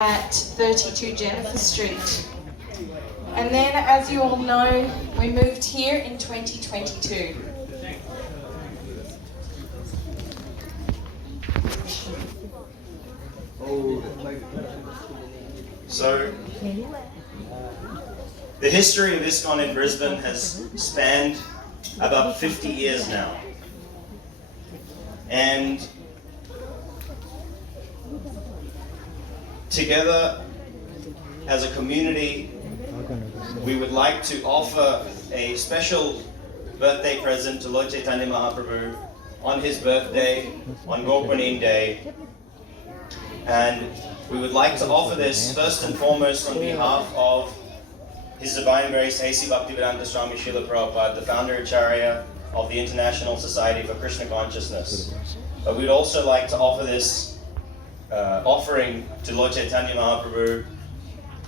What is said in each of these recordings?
at 32 Jennifer Street. And then, as you all know, we moved here in 2022. So, the history of Iskcon in Brisbane has spanned about 50 years now. And together, as a community, we would like to offer a special birthday present to Lord Chaitanya Mahaprabhu on his birthday, on Gaura Purnima Day. And we would like to offer this first and foremost on behalf of His Divine Grace A.C. Bhaktivedanta Swami Srila Prabhupada, the founder Acharya of the International Society for Krishna Consciousness. But we'd also like to offer this offering to Lord Chaitanya Mahaprabhu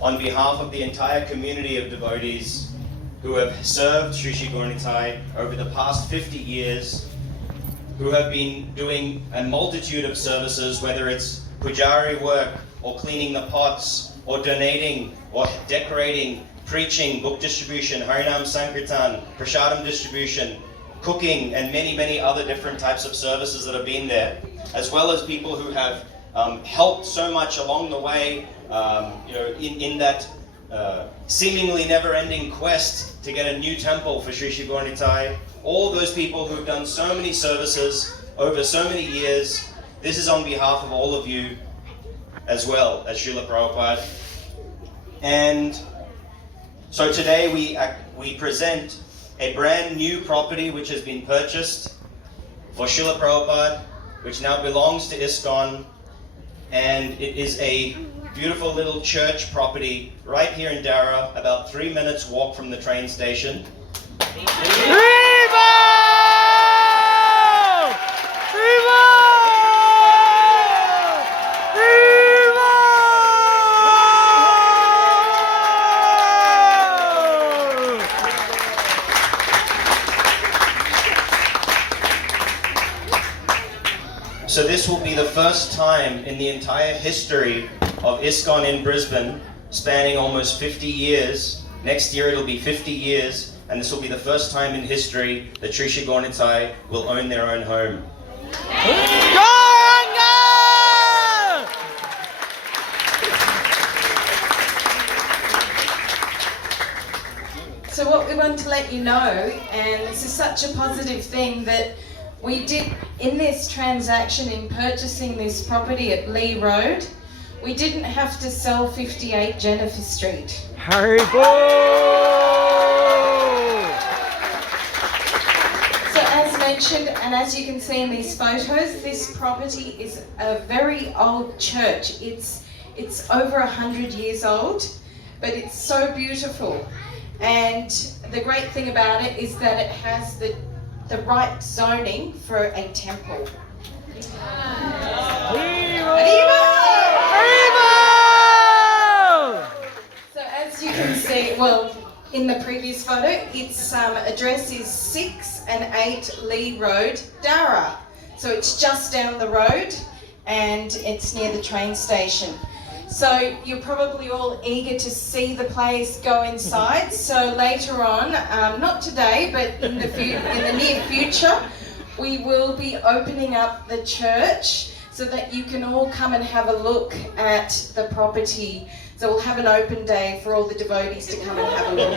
on behalf of the entire community of devotees who have served Sri Sri Gaura Nitai over the past 50 years, who have been doing a multitude of services, whether it's pujari work, or cleaning the pots, or donating, or decorating, preaching, book distribution, Harinam Sankirtan, Prasadam distribution, cooking, and many, many other different types of services that have been there, as well as people who have helped so much along the way, in that seemingly never-ending quest to get a new temple for Sri Sri Gaura Nitai. All those people who have done so many services over so many years, this is on behalf of all of you as well as Srila Prabhupada. And so today we present a brand new property which has been purchased for Srila Prabhupada, which now belongs to Iskcon, and it is a beautiful little church property right here in Dara, about 3 minutes walk from the train station. So this will be the first time in the entire history of Iskcon in Brisbane, spanning almost 50 years. Next year it'll be 50 years, and this will be the first time in history that Sri Sri Gaura Nitai will own their own home. So what we want to let you know, and this is such a positive thing, that we did in this transaction, in purchasing this property at Lee Road, we didn't have to sell 58 Jennifer Street. Haribo! So as mentioned, and as you can see in these photos, this property is a very old church. It's over 100 years old, but it's so beautiful. And the great thing about it is that it has the right zoning for a temple. So as you can see, well, in the previous photo, its address is 6 and 8 Lee Road, Dara. So it's just down the road and it's near the train station. So you're probably all eager to see the place, go inside. So later on, not today, but in the near future, we will be opening up the church so that you can all come and have a look at the property. So we'll have an open day for all the devotees to come and have a look.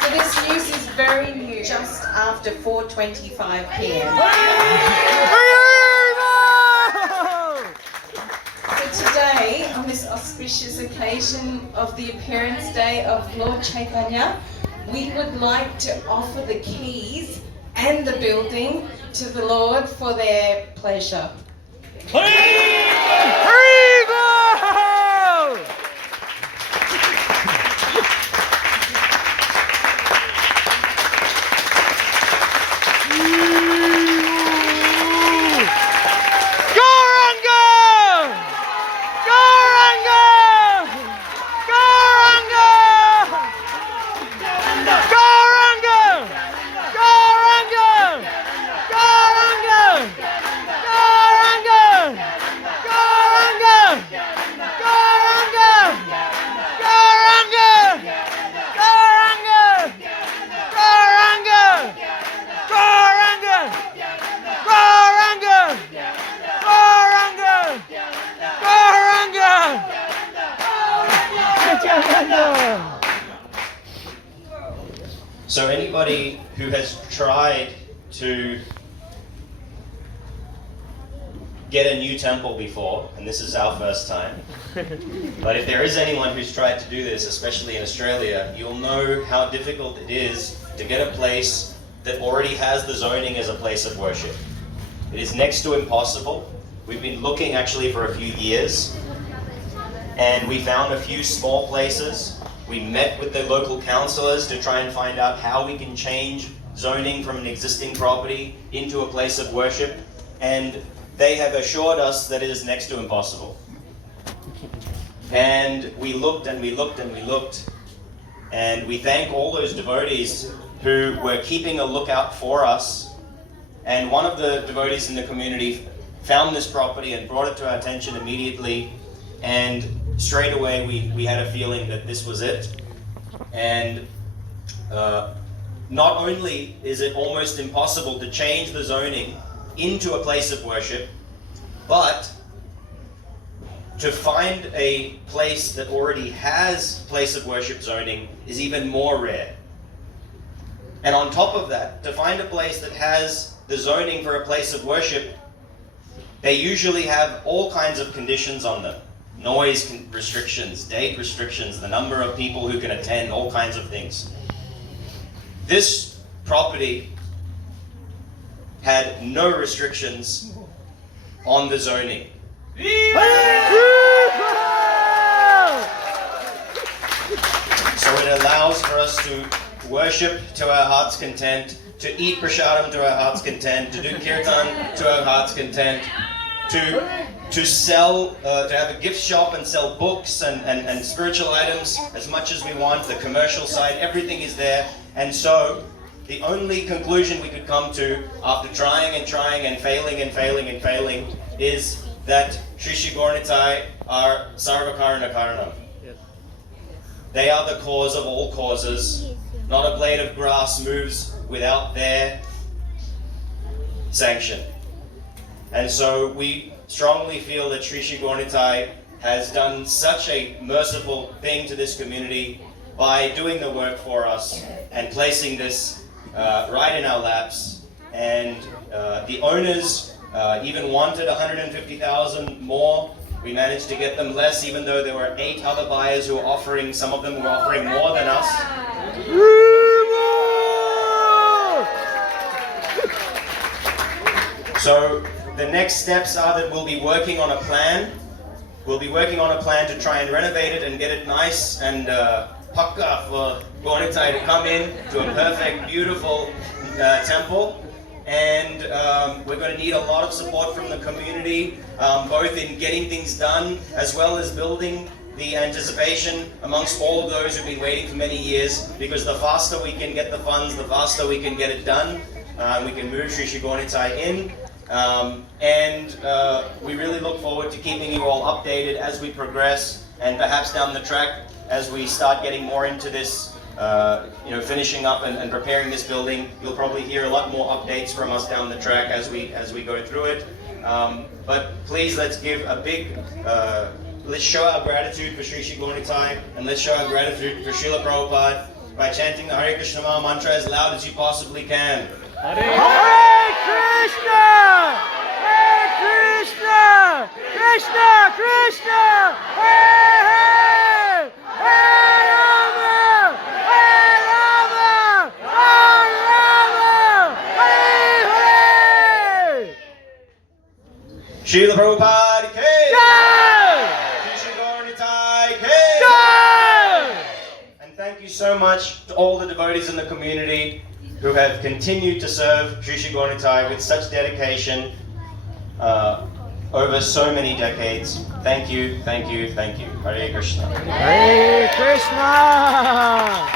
So this news is very new, just after 4:25 p.m. So today, on this auspicious occasion of the appearance day of Lord Chaitanya, we would like to offer the keys and the building to the Lord for their pleasure. So anybody who has tried to get a new temple before, and this is our first time, but if there is anyone who's tried to do this, especially in Australia, you'll know how difficult it is to get a place that already has the zoning as a place of worship. It is next to impossible. We've been looking actually for a few years, and we found a few small places. We met with the local councillors to try and find out how we can change zoning from an existing property into a place of worship, and they have assured us that it is next to impossible. And we looked and we looked and we looked, and we thank all those devotees who were keeping a lookout for us. And one of the devotees in the community found this property and brought it to our attention immediately, and straight away we had a feeling that this was it. And not only is it almost impossible to change the zoning into a place of worship, but to find a place that already has place of worship zoning is even more rare. And on top of that, to find a place that has the zoning for a place of worship, they usually have all kinds of conditions on them. Noise restrictions, date restrictions, the number of people who can attend, all kinds of things. This property had no restrictions on the zoning. So it allows for us to worship to our heart's content, to eat prasadam to our heart's content, to do kirtan to our heart's content, to sell, to have a gift shop and sell books and spiritual items as much as we want. The commercial side, everything is there. And so the only conclusion we could come to after trying and trying and failing and failing and failing is that Sri Sri Gaura Nitai are sarvakarana karanam. They are the cause of all causes. Not a blade of grass moves without their sanction. And so we strongly feel that Sri Sri Gaura Nitai has done such a merciful thing to this community by doing the work for us and placing this right in our laps. And the owners even wanted 150,000 more. We managed to get them less, even though there were 8 other buyers who were offering, some of them were offering more than us. So the next steps are that we'll be working on a plan. We'll be working on a plan to try and renovate it and get it nice and pakka for Gaura Nitai to come in to a perfect, beautiful temple. And we're going to need a lot of support from the community, both in getting things done as well as building the anticipation amongst all of those who've been waiting for many years, because the faster we can get the funds, the faster we can get it done. We can move Sri Sri Gaura Nitai in. We really look forward to keeping you all updated as we progress, and perhaps down the track as we start getting more into this, finishing up and preparing this building. You'll probably hear a lot more updates from us down the track as we go through it. But please, let's give a big, let's show our gratitude for Sri Sri Gaura Nitai, and let's show our gratitude for Srila Prabhupada by chanting the Hare Krishna Maha mantra as loud as you possibly can. Hare Krishna! Hare Krishna! Krishna Krishna! Hare Hare! Hare Rama! Hare Rama! Hare Rama! Hare Hare! Srila Prabhupada ki! Jai! Sri Sri Gaura Nitai ki! Jai! And thank you so much to all the devotees in the community who have continued to serve Sri Sri Gaura Nitai with such dedication over so many decades. Thank you, thank you, thank you. Hare Krishna. Hare Krishna!